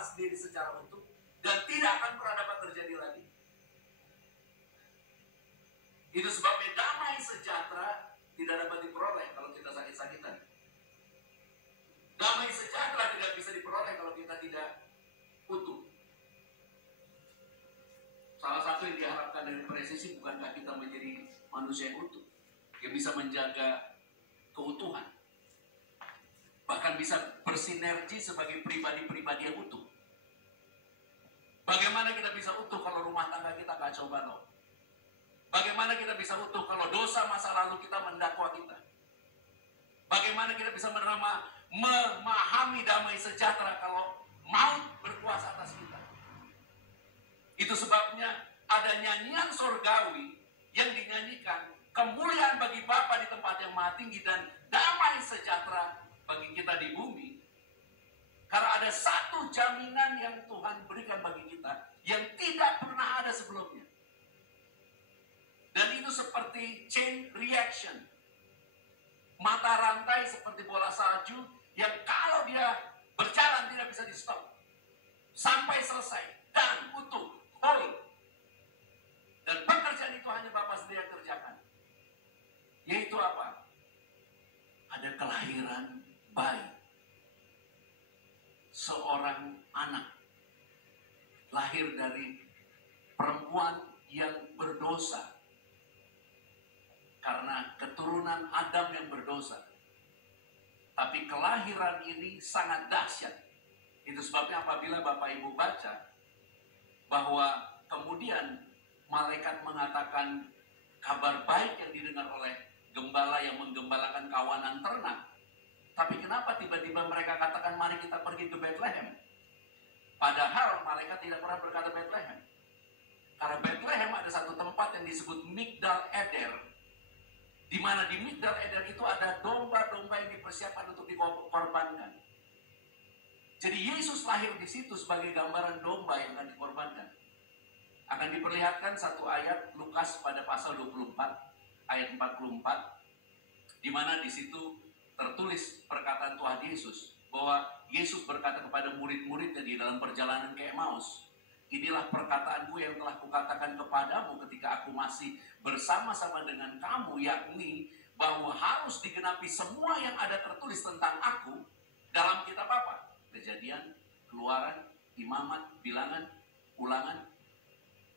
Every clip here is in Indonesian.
Bapa sendiri secara utuh dan tidak akan pernah dapat terjadi lagi. Itu sebabnya damai sejahtera tidak dapat diperoleh kalau kita sakit-sakitan. Damai sejahtera tidak bisa diperoleh kalau kita tidak utuh. Salah satu yang diharapkan dari presisi bukankah kita menjadi manusia yang utuh, yang bisa menjaga keutuhan, bahkan bisa bersinergi sebagai pribadi-pribadi yang utuh. Bagaimana kita bisa utuh kalau rumah tangga kita kacau balau? Bagaimana kita bisa utuh kalau dosa masa lalu kita mendakwa kita? Bagaimana kita bisa memahami damai sejahtera kalau maut berkuasa atas kita? Itu sebabnya ada nyanyian surgawi yang dinyanyikan, kemuliaan bagi Bapa di tempat yang maha tinggi dan damai sejahtera bagi kita di bumi. Karena ada satu jaminan yang Tuhan berikan bagi kita yang tidak pernah ada sebelumnya. Dan itu seperti chain reaction. Mata rantai seperti bola salju yang kalau dia berjalan tidak bisa di stop. Sampai selesai dan utuh, whole. Dan pekerjaan itu hanya Bapa sendiri yang kerjakan. Yaitu apa? Ada kelahiran bayi. Seorang anak lahir dari perempuan yang berdosa. Karena keturunan Adam yang berdosa. Tapi kelahiran ini sangat dahsyat. Itu sebabnya apabila Bapak Ibu baca bahwa kemudian malaikat mengatakan kabar baik yang didengar oleh gembala yang menggembalakan kawanan ternak. Tapi kenapa tiba-tiba mereka katakan mari kita pergi ke Bethlehem? Padahal malaikat tidak pernah berkata Bethlehem. Karena Bethlehem ada satu tempat yang disebut Migdal Eder. Di mana di Migdal Eder itu ada domba-domba yang dipersiapkan untuk dikorbankan. Jadi Yesus lahir di situ sebagai gambaran domba yang akan dikorbankan. Akan diperlihatkan satu ayat Lukas pada pasal 24 ayat 44, di mana di situ tertulis perkataan Tuhan Yesus bahwa Yesus berkata kepada murid-muridnya di dalam perjalanan ke Emmaus, inilah perkataanku yang telah kukatakan kepadamu ketika aku masih bersama-sama dengan kamu, yakni bahwa harus digenapi semua yang ada tertulis tentang aku dalam kitab apa? Kejadian, Keluaran, Imamat, Bilangan, Ulangan.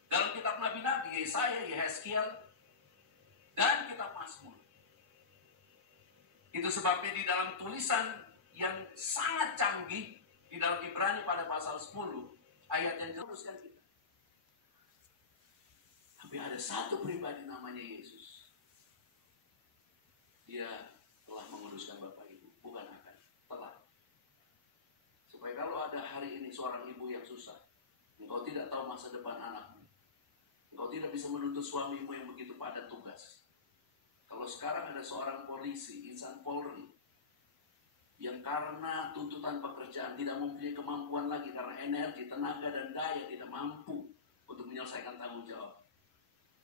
Dalam kitab Nabi-Nabi, Yesaya, Yehezkiel, dan kitab Mazmur. Itu sebabnya di dalam tulisan yang sangat canggih, di dalam Ibrani pada pasal 10, ayat yang jelaskan kita. Tapi ada satu pribadi namanya Yesus. Dia telah menguduskan Bapak Ibu, bukan akan, telah. Supaya kalau ada hari ini seorang ibu yang susah, engkau tidak tahu masa depan anakmu, engkau tidak bisa menuntut suamimu yang begitu padat tugas. Kalau sekarang ada seorang polisi, insan Polri, yang karena tuntutan pekerjaan tidak mempunyai kemampuan lagi karena energi, tenaga, dan daya tidak mampu untuk menyelesaikan tanggung jawab.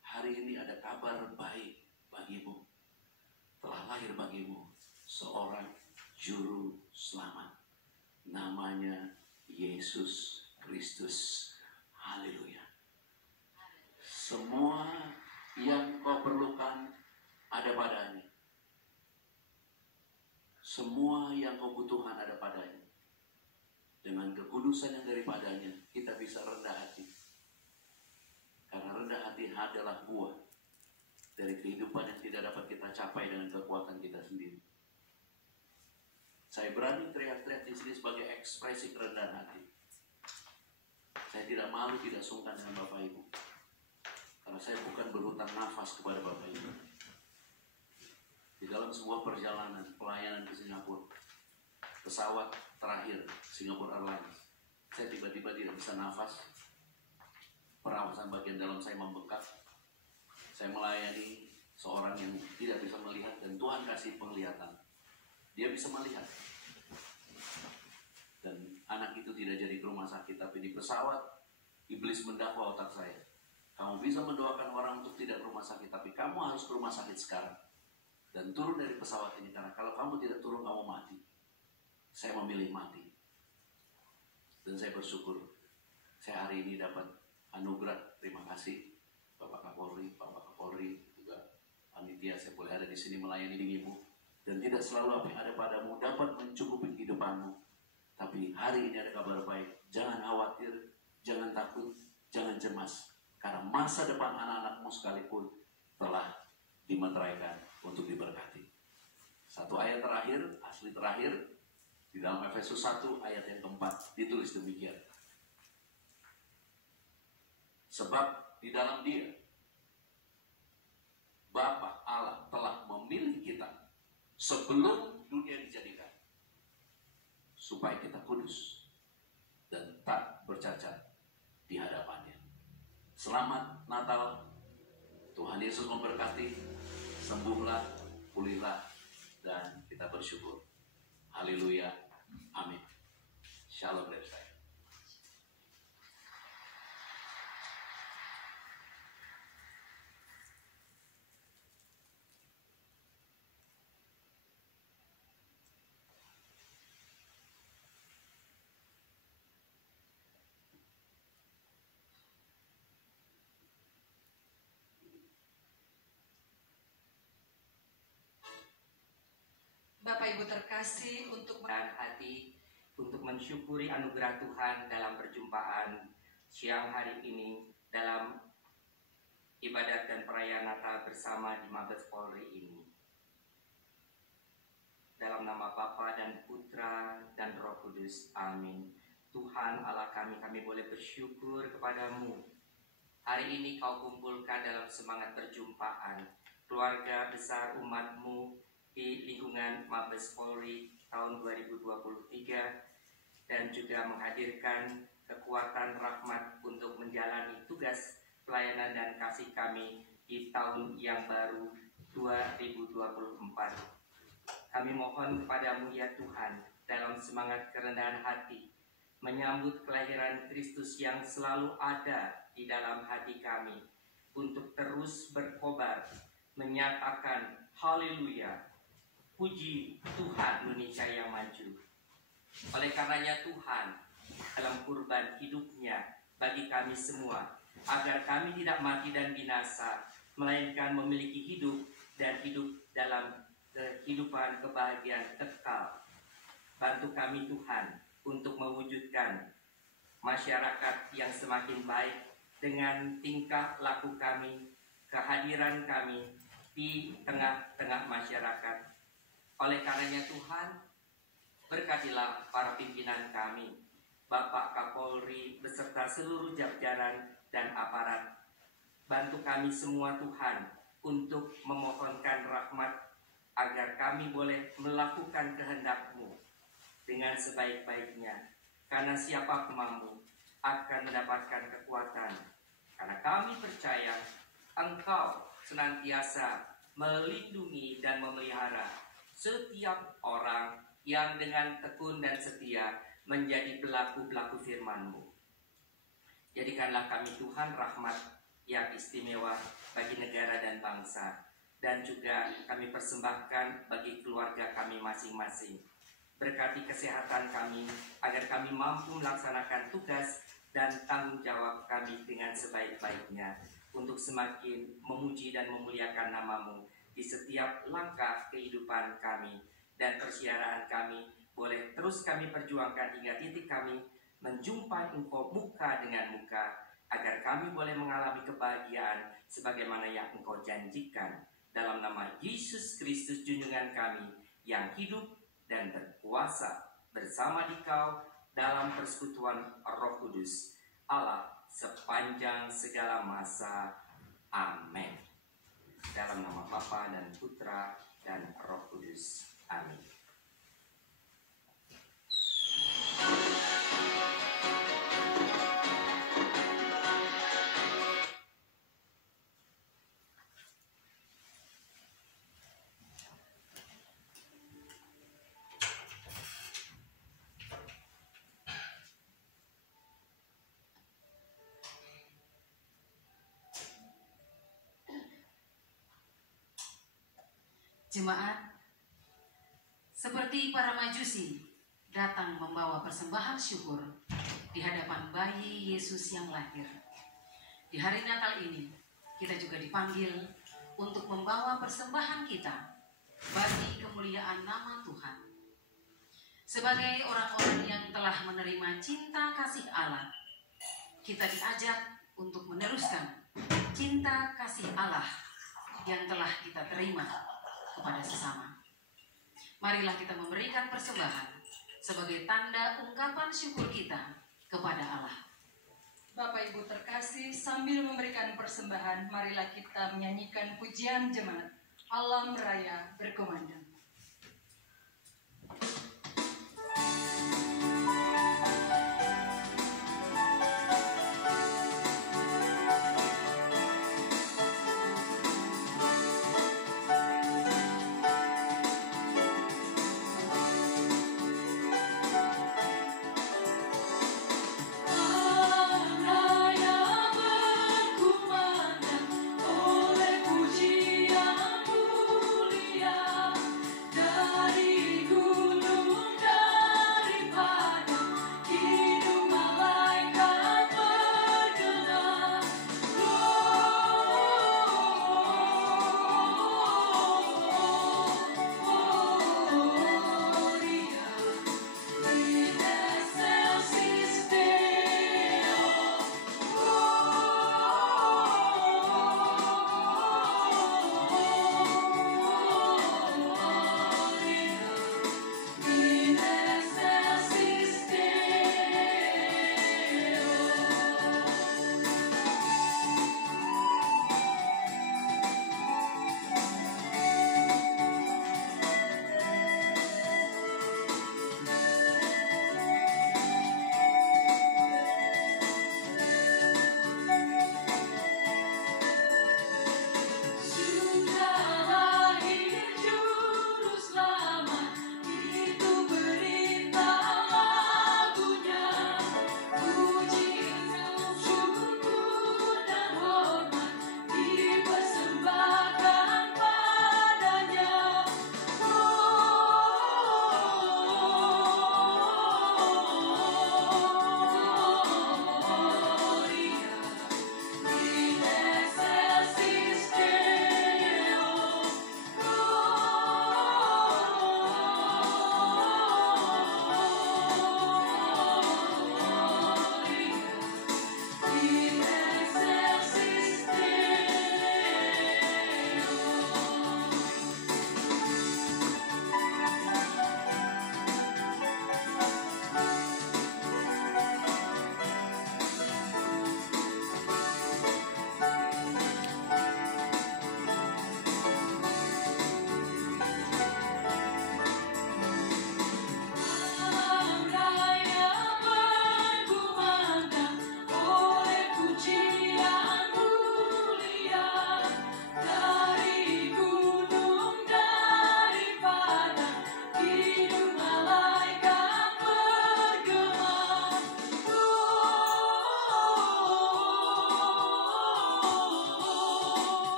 Hari ini ada kabar baik bagimu. Telah lahir bagimu seorang juru selamat. Namanya Yesus Kristus. Haleluya. Semua yang kau perlukan ada padanya. Semua yang kau butuhkan ada padanya. Dengan kekudusan yang daripadanya, kita bisa rendah hati. Karena rendah hati adalah buah dari kehidupan yang tidak dapat kita capai dengan kekuatan kita sendiri. Saya berani teriak-teriak di sini sebagai ekspresi kerendahan hati. Saya tidak malu, tidak sungkan dengan Bapak Ibu. Karena saya bukan berhutang nafas kepada Bapak Ibu. Di dalam sebuah perjalanan pelayanan ke Singapura, pesawat terakhir Singapore Airlines, saya tiba-tiba tidak bisa nafas. Pernafasan bagian dalam saya membengkak. Saya melayani seorang yang tidak bisa melihat dan Tuhan kasih penglihatan. Dia bisa melihat. Dan anak itu tidak jadi ke rumah sakit, tapi di pesawat iblis mendakwa otak saya. Kamu bisa mendoakan orang untuk tidak ke rumah sakit, tapi kamu harus ke rumah sakit sekarang. Dan turun dari pesawat ini, karena kalau kamu tidak turun kamu mati. Saya memilih mati. Dan saya bersyukur saya hari ini dapat anugerah. Terima kasih Bapak Kapolri, Bapak Kapolri, juga panitia, saya boleh ada di sini melayani dirimu. Dan tidak selalu apa yang ada padamu dapat mencukupi kehidupanmu. Tapi hari ini ada kabar baik. Jangan khawatir, jangan takut, jangan cemas. Karena masa depan anak-anakmu sekalipun telah dimeteraikan untuk diberkati. Satu ayat terakhir, asli terakhir, di dalam Efesus 1 ayat yang keempat, ditulis demikian. Sebab di dalam Dia, Bapa Allah telah memilih kita sebelum dunia dijadikan, supaya kita kudus dan tak bercacat di hadapannya. Selamat Natal. Tuhan Yesus memberkati. Sembuhlah, pulihlah, dan kita bersyukur. Haleluya. Amin. Shalom, saudara. Bapak Ibu terkasih, untuk hati untuk mensyukuri anugerah Tuhan dalam perjumpaan siang hari ini dalam ibadat dan perayaan Natal bersama di Mabes Polri ini. Dalam nama Bapa dan Putra dan Roh Kudus, amin. Tuhan Allah kami boleh bersyukur kepadamu. Hari ini kau kumpulkan dalam semangat perjumpaan keluarga besar umatmu di lingkungan Mabes Polri tahun 2023 dan juga menghadirkan kekuatan rahmat untuk menjalani tugas pelayanan dan kasih kami di tahun yang baru 2024. Kami mohon kepadamu ya Tuhan, dalam semangat kerendahan hati menyambut kelahiran Kristus yang selalu ada di dalam hati kami, untuk terus berkobar menyatakan haleluya, puji Tuhan Indonesia yang maju. Oleh karenanya Tuhan dalam kurban hidupnya bagi kami semua, agar kami tidak mati dan binasa, melainkan memiliki hidup dan hidup dalam kehidupan kebahagiaan kekal. Bantu kami Tuhan untuk mewujudkan masyarakat yang semakin baik dengan tingkah laku kami, kehadiran kami di tengah-tengah masyarakat. Oleh karenanya Tuhan, berkatilah para pimpinan kami, Bapak Kapolri beserta seluruh jajaran dan aparat. Bantu kami semua Tuhan untuk memohonkan rahmat agar kami boleh melakukan kehendak-Mu dengan sebaik-baiknya. Karena siapa mampu akan mendapatkan kekuatan. Karena kami percaya Engkau senantiasa melindungi dan memelihara setiap orang yang dengan tekun dan setia menjadi pelaku-pelaku firman-Mu. Jadikanlah kami Tuhan rahmat yang istimewa bagi negara dan bangsa, dan juga kami persembahkan bagi keluarga kami masing-masing. Berkati kesehatan kami agar kami mampu melaksanakan tugas dan tanggung jawab kami dengan sebaik-baiknya, untuk semakin memuji dan memuliakan nama-Mu di setiap langkah kehidupan kami, dan persiaran kami boleh terus kami perjuangkan hingga titik kami menjumpai Engkau muka dengan muka, agar kami boleh mengalami kebahagiaan sebagaimana yang Engkau janjikan. Dalam nama Yesus Kristus junjungan kami yang hidup dan berkuasa bersama Dikau dalam persekutuan Roh Kudus Allah sepanjang segala masa. Amin. Dalam nama Bapa dan Putra dan Roh Kudus. Amin. Jemaat, seperti para majusi datang membawa persembahan syukur, di hadapan bayi Yesus yang lahir. Di hari Natal ini, kita juga dipanggil untuk membawa persembahan kita bagi kemuliaan nama Tuhan. Sebagai orang-orang yang telah menerima cinta kasih Allah, kita diajak untuk meneruskan cinta kasih Allah yang telah kita terima kepada sesama. Marilah kita memberikan persembahan sebagai tanda ungkapan syukur kita kepada Allah. Bapak Ibu terkasih, sambil memberikan persembahan, marilah kita menyanyikan pujian jemaat Alam Raya Berkumandang.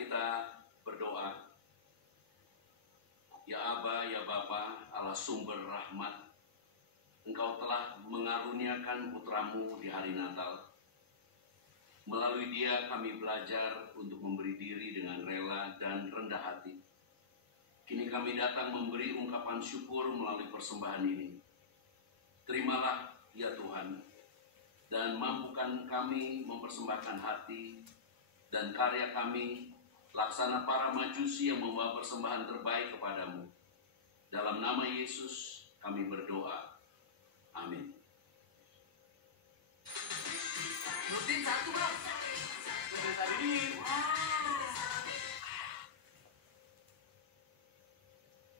kita berdoa. Ya Aba, ya Bapa, Allah sumber rahmat, Engkau telah mengaruniakan putramu di hari Natal. Melalui dia kami belajar untuk memberi diri dengan rela dan rendah hati. Kini kami datang memberi ungkapan syukur melalui persembahan ini. Terimalah ya Tuhan, dan mampukan kami mempersembahkan hati dan karya kami, laksana para majusi yang membawa persembahan terbaik kepadamu. Dalam nama Yesus kami berdoa. Amin. Rutin satu, Bang.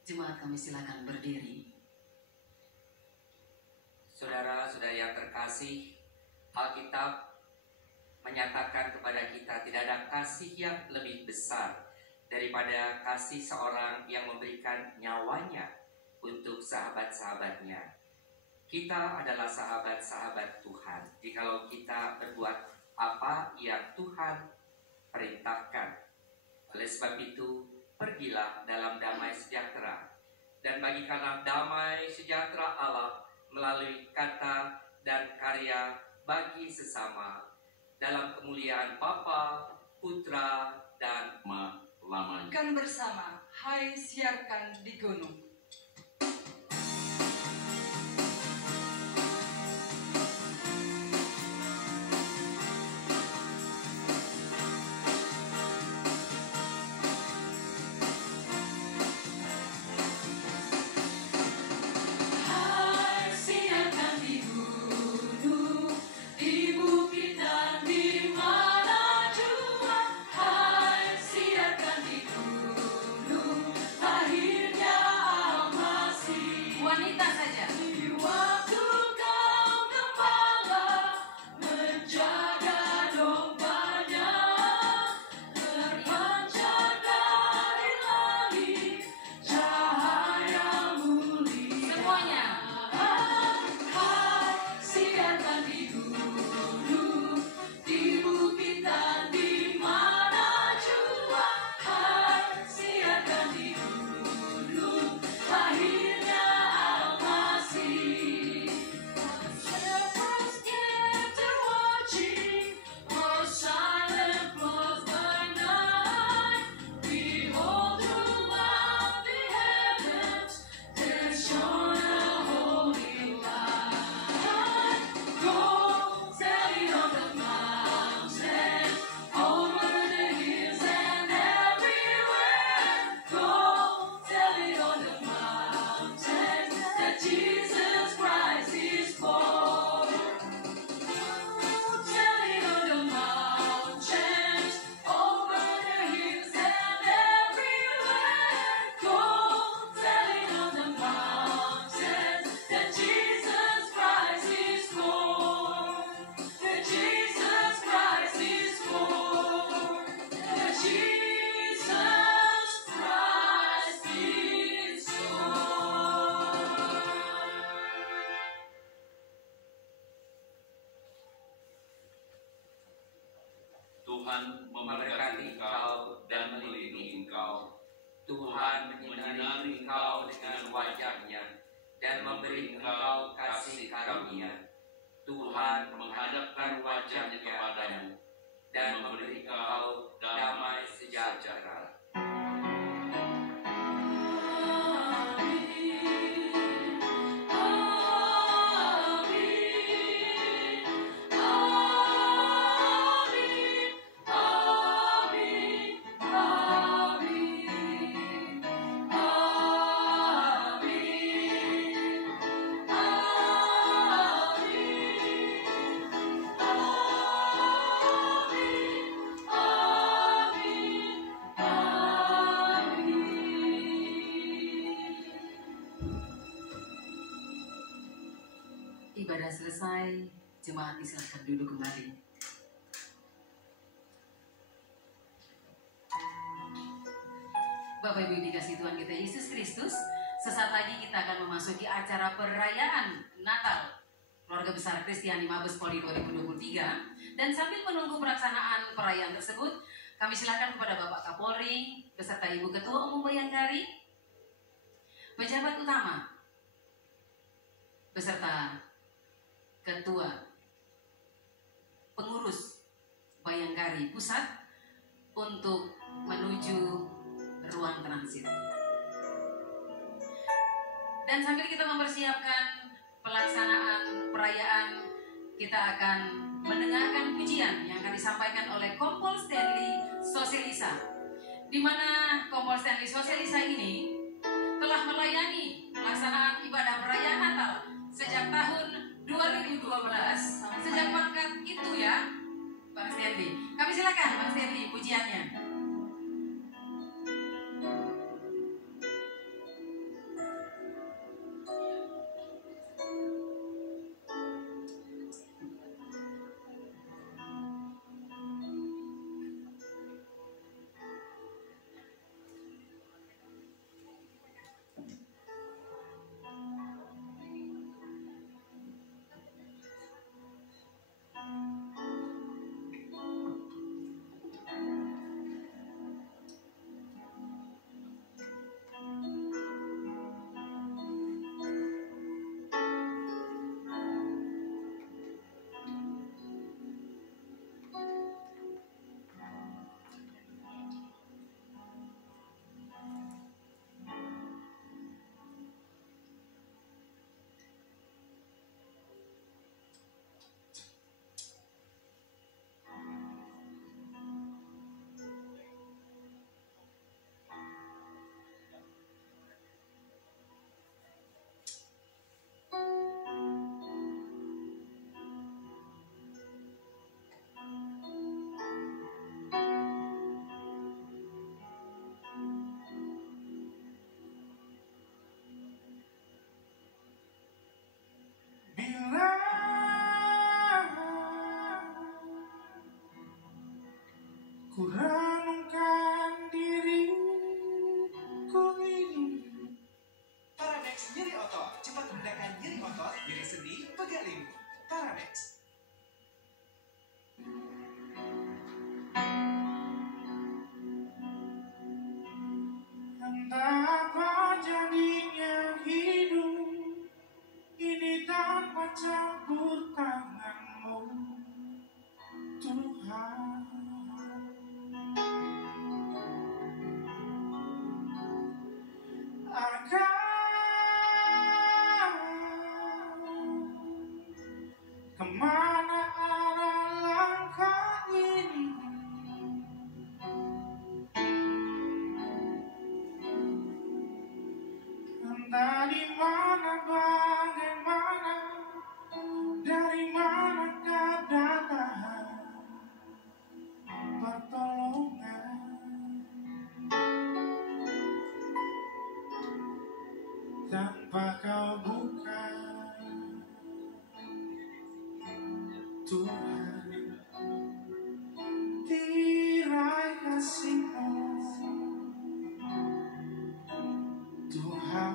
Jemaat kami silakan berdiri. Saudara-saudara yang terkasih, Alkitab menyatakan kepada kita tidak ada kasih yang lebih besar daripada kasih seorang yang memberikan nyawanya untuk sahabat-sahabatnya. Kita adalah sahabat-sahabat Tuhan jikalau kita berbuat apa yang Tuhan perintahkan. Oleh sebab itu, pergilah dalam damai sejahtera dan bagikanlah damai sejahtera Allah melalui kata dan karya bagi sesama dalam kemuliaan Bapa, Putra, dan Lamanya. Kan bersama, hai siarkan di gunung. Tuhan memberkati engkau dan melindungi engkau. Tuhan menyinari engkau dengan wajahnya dan memberi engkau kasih karunia. Tuhan menghadapkan wajahnya kepadamu dan memberi engkau damai sejahtera. Ibadah selesai, jemaat silakan duduk kembali. Bapak Ibu yang dikasihi Tuhan kita Yesus Kristus, sesaat lagi kita akan memasuki acara perayaan Natal Keluarga Besar Kristiani Mabes Polri 2023. Dan sambil menunggu pelaksanaan perayaan tersebut, Kami silakan kepada Bapak Kapolri beserta Ibu Ketua Umum Bayangkari, pejabat utama beserta Ketua Pengurus Bayangkari Pusat untuk menuju ruang transit. Dan sambil kita mempersiapkan pelaksanaan perayaan, kita akan mendengarkan pujian yang akan disampaikan oleh Kompol Stanley Sosialisa, di mana Kompol Stanley Sosialisa ini telah melayani pelaksanaan ibadah perayaan Natal sejak tahun 2012, sejak pangkat itu ya, Bang Stanley. Kami silakan Bang Stanley pujiannya. Ku renungkan diriku ini. Taranex nyeri otot, cepat redakan nyeri otot, nyeri sendi, pegal linu. Taranex. Entah apa jadinya hidup ini tanpa campur tanganmu, Tuhan. Kemana arah langkah ini? Entah di mana, bagaimana, dari manakah datang pertolongan? Tanpa kau buka, Tuhan, tirai kasih-Mu, Tuhan,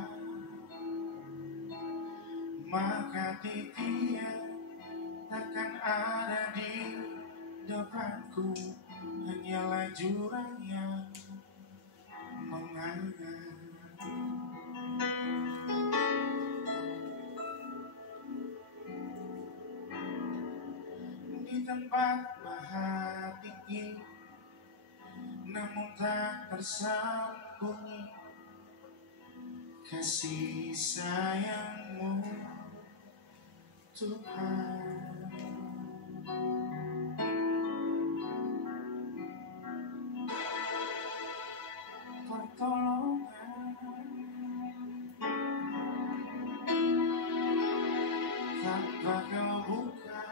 maka dia takkan ada di depanku, hanyalah jurang yang mengalir. Di tempat maha tinggi, namun tak tersembunyi kasih sayang-Mu, Tuhan. Pertolongan tanpa kau buka,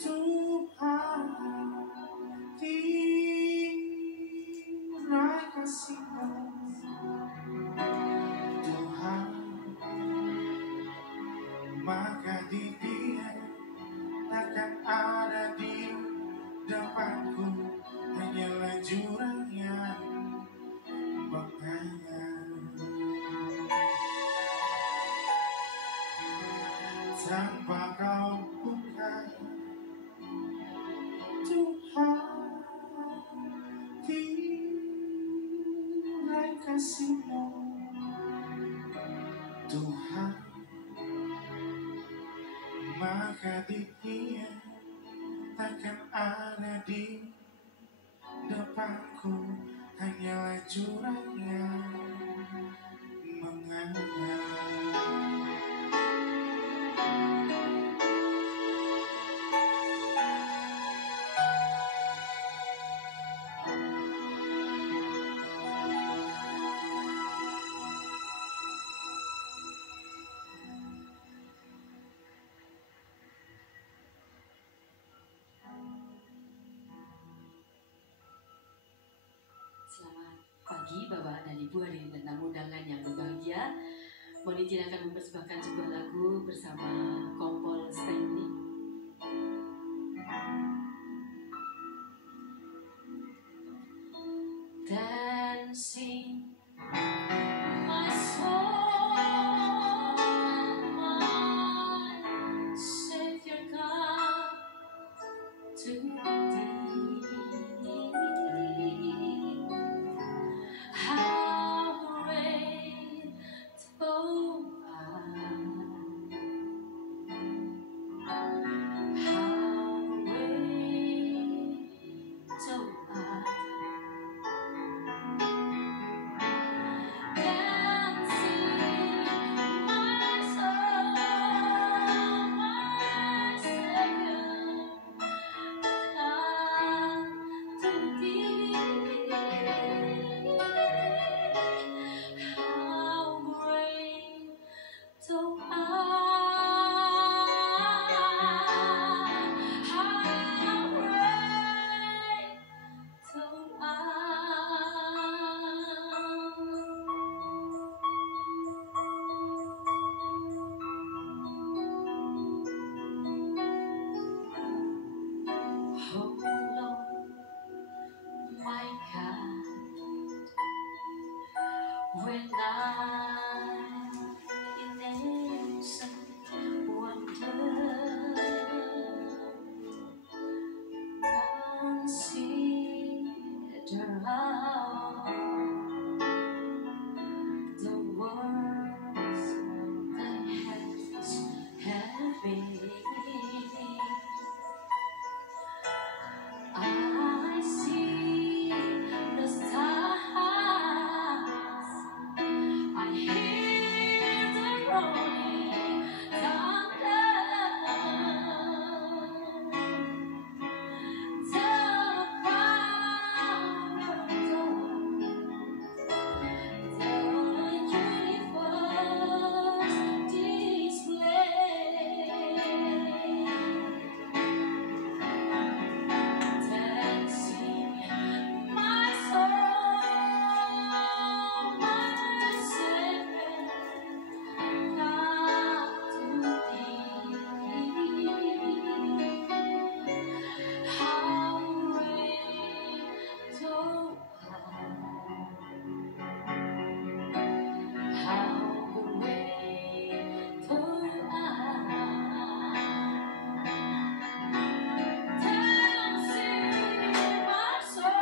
Tuhan, tirai kasih-Mu, Tuhan, maka dia takkan ada di depanku, hanyalah jurang yang menghayal. Tanpa kau buka, Tuhan, kasih-Mu Tuhan, maka Dia takkan ada di depanku, hanyalah jurang yang mengalir. Selamat pagi Bapak dan Ibu hadirin dan tamu undangan yang berbahagia. Mohon izin akan mempersembahkan sebuah lagu bersama Kompol Stanley. Dancing my soul, my Savior God, to thee. How great thou art. How great thou art. Dancing my soul, my Savior, come to thee. How great thou art. How great thou art. Oh Lord, my God, when I in innocent wonder consider how the words thy hands have made, I see the stars, I hear the rolling thunder, the power of the universe display. Dancing my soul, my Savior, come to thee. How great thou art. How great thou art. Dancing my soul,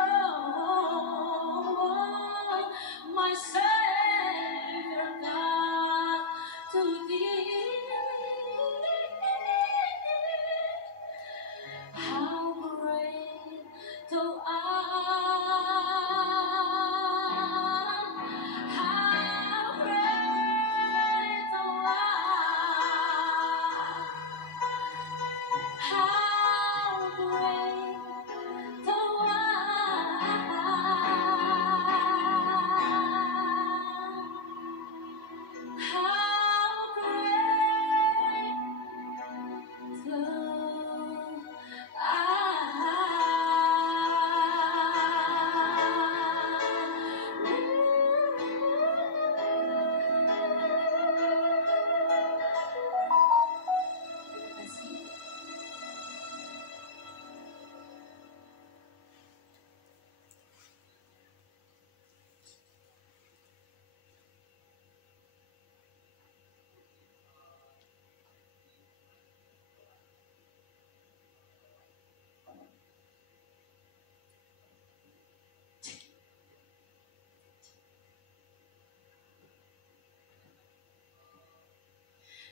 my Savior God, to thee. How great thou art. How great thou art. How great thou art. How great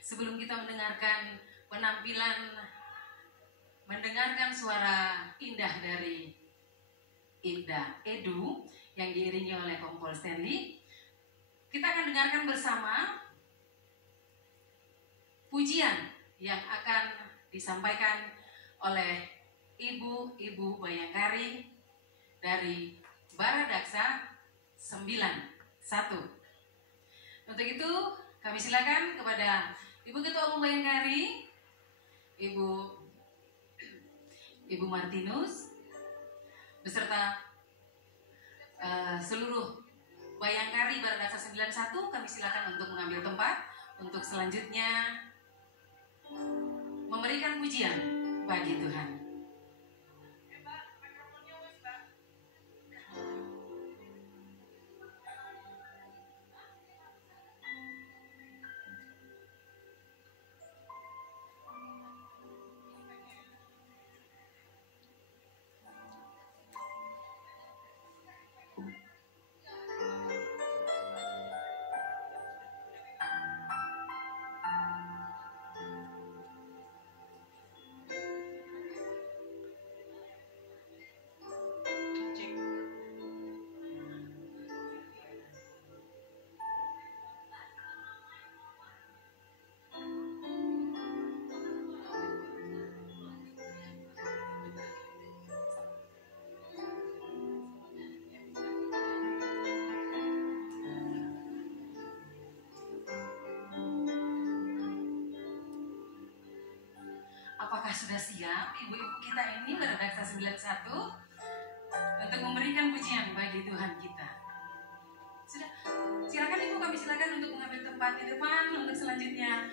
sebelum kita mendengarkan mendengarkan suara indah dari Indah Edu yang diiringi oleh Kompol Stanley, kita akan dengarkan bersama pujian yang akan disampaikan oleh Ibu-Ibu Bayangkari dari Baradaksa 91. Untuk itu kami silakan kepada Ibu Ketua Umum Bayangkari, Ibu Martinus, beserta seluruh Bayangkari Baradaksa 91. Kami silakan untuk mengambil tempat untuk selanjutnya memberikan pujian bagi Tuhan. Apakah sudah siap ibu-ibu kita ini Baradaksa 91 untuk memberikan pujian bagi Tuhan kita? Sudah? Silakan ibu, kami silakan untuk mengambil tempat di depan untuk selanjutnya